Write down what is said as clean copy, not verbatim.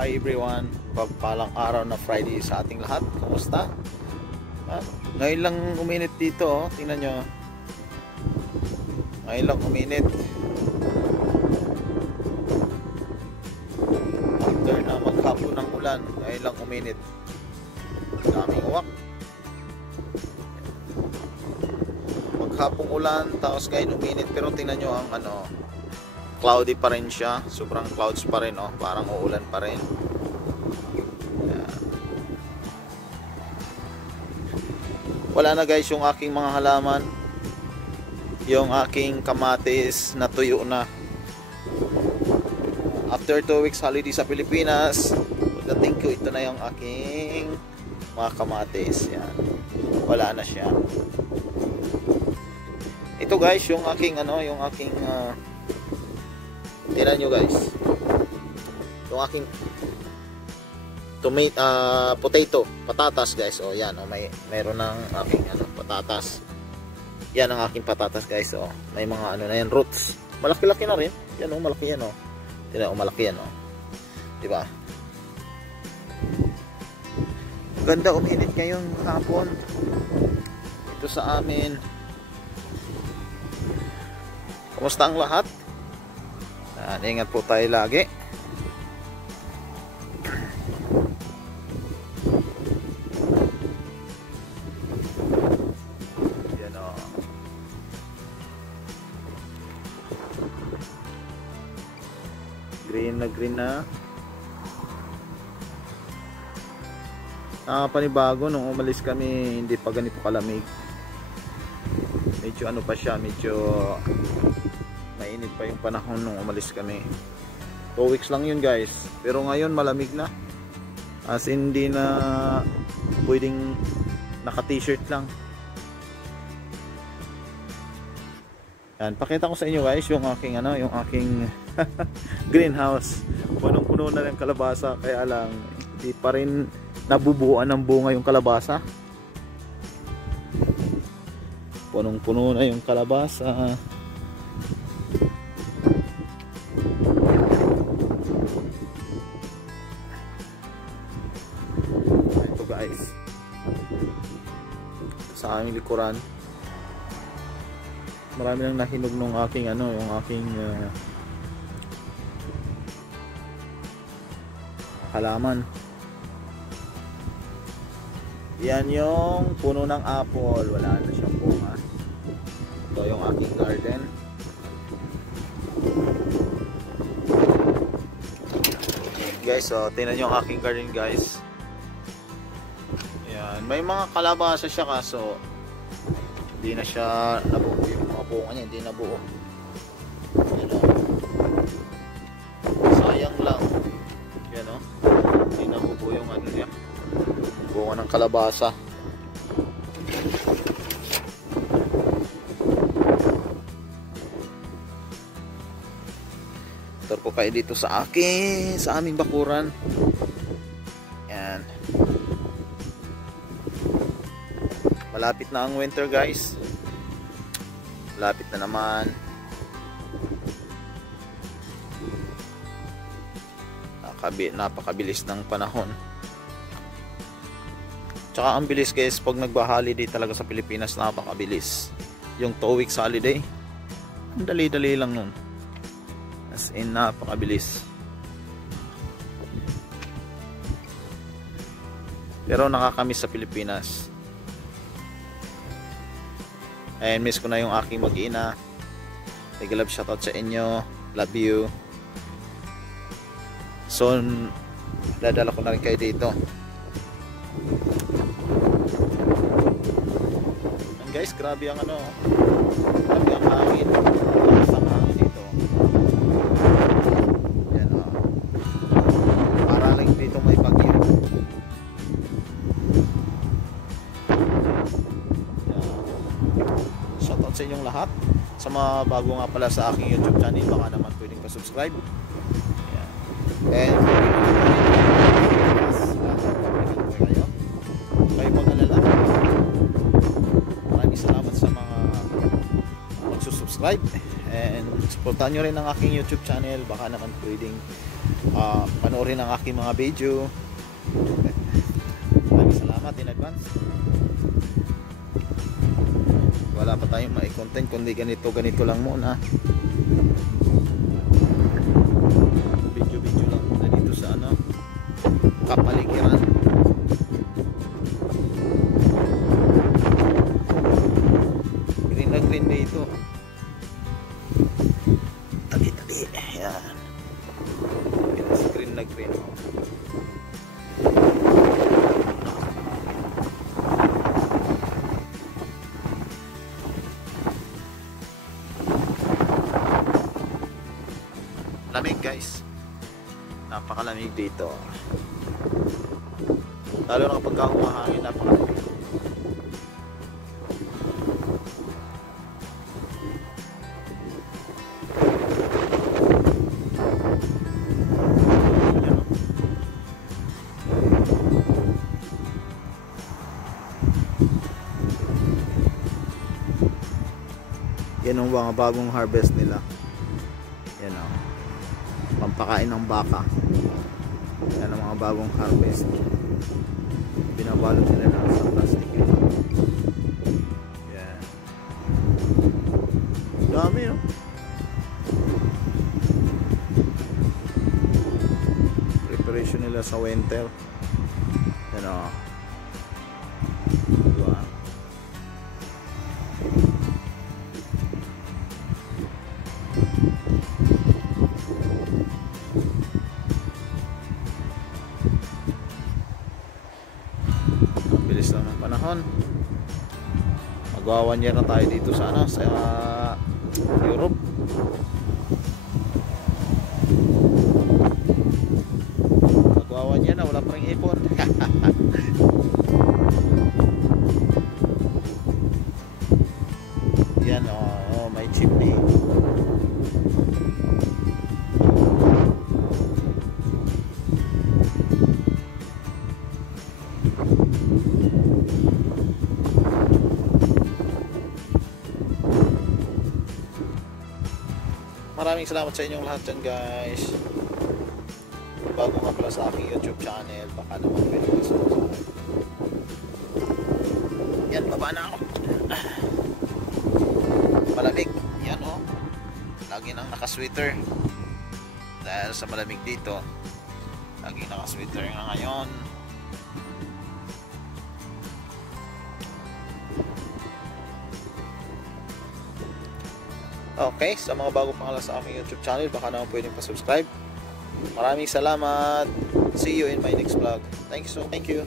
Hi everyone, pagpalang araw na Friday sa ating lahat. Kumusta? Ngayon lang uminit dito, oh. Tingnan nyo. Ngayon lang uminit. After na maghapon ng ulan, ngayon lang uminit. Daming uwak. Maghapong ulan, tapos ngayon uminit. Pero tingnan nyo ang cloudy pa rin siya. Sobrang clouds pa rin, oh. Parang uulan pa rin. Wala na guys yung aking mga halaman. Yung aking kamatis natuyo na. After 2 weeks holiday sa Pilipinas, pagdating ko, ito na yung aking mga kamatis. Yan. Wala na siya. Ito guys, yung aking tingnan nyo guys, yung aking potato, patatas guys. O yan, mayroon ng aking patatas. Yan ang aking patatas guys. O may mga na yan, roots. Malaki-laki na rin. Yan o, malaki yan o. Tingnan o, malaki yan o. Diba? Ganda uminit ngayong hapon ito sa amin. Kumusta ang lahat? Ingat po tayo lagi. Yan o. Green na. Panibago nung umalis kami, hindi pa ganito kalamig. Medyo pa siya, medyo mainit pa yung panahon nung umalis kami. 2 weeks lang yun guys, pero ngayon malamig na, as in hindi na pwedeng naka t-shirt lang. Yan, pakita ko sa inyo guys yung aking yung aking greenhouse. Punong-puno na ng kalabasa, kaya lang hindi pa rin nabubuan ng bunga yung kalabasa. Punong-puno na yung kalabasa. Ito guys, sa aming likuran, marami nang nahinog nung aking yung aking halaman. Yan yung puno ng apple, wala na siyang bunga. Ito yung aking garden. Guys, so tingnan nyo ang aking garden guys. Yan, may mga kalabasa siya kaso hindi na siya nabuo, yung mga bunga niya hindi nabuo. Sayang lang. Yan o, hindi nabuo yung niya, bunga ng kalabasa. Ito po kayo dito sa aming bakuran. Yan. Malapit na ang winter guys. Malapit na naman. Napakabilis ng panahon. Tsaka ang bilis guys pag nagba-holiday talaga sa Pilipinas, napakabilis. Yung 2 weeks holiday, ang dali-dali lang nun. As in, napakabilis. Pero nakakamiss sa Pilipinas. And miss ko na yung aking mag-ina. Big love shoutout sa inyo. Love you. So, dadala ko na rin kayo dito. And guys, grabe ang grabe ang hangin. Ang hangin dito. Yan o. Para lang dito may bagyo. Shoutout sa inyong lahat. Sa mga bago nga pala sa aking YouTube channel, baka naman pwedeng pa-subscribe. And kayo mag-alala. Maraming salamat sa mga magsusubscribe and supportahan nyo rin ang aking YouTube channel. Baka naman pwedeng panoorin ang aking mga video. Maraming salamat in advance. Wala pa tayong mai-content kundi ganito lang muna. Video lang muna dito sa kapaligiran. Green na green dito. Tabi. Ayan. Green na green. Lamig guys, napakalamig dito, lalo na kapag humahangin, napakalamig. Yan ang mga bagong harvest nila. Yan o, pampakain ng baka. Yan ang mga bagong harvest. Binabalot nila na sa plastic. Yan. Dami o. Preparation nila sa winter. Yan o. Diba? Bilis lang ng panahon. Magwa 1 year na tayo dito sa sa Europe. Magwa 1 year na, wala pa ring ipon. Yan may chimney. Maraming salamat sa inyong lahat dyan guys. Bago nga pala sa aking YouTube channel, baka naman pwede ka subscribe. Yan, baba na ako. Malamig. Yan o. Lagi nang nakasweater. Dahil sa malamig dito, lagi nakasweater nga ngayon. Okay, sa mga bago pa lang sa aking YouTube channel, baka naman pwedeng pa-subscribe. Maraming salamat. See you in my next vlog. Thank you.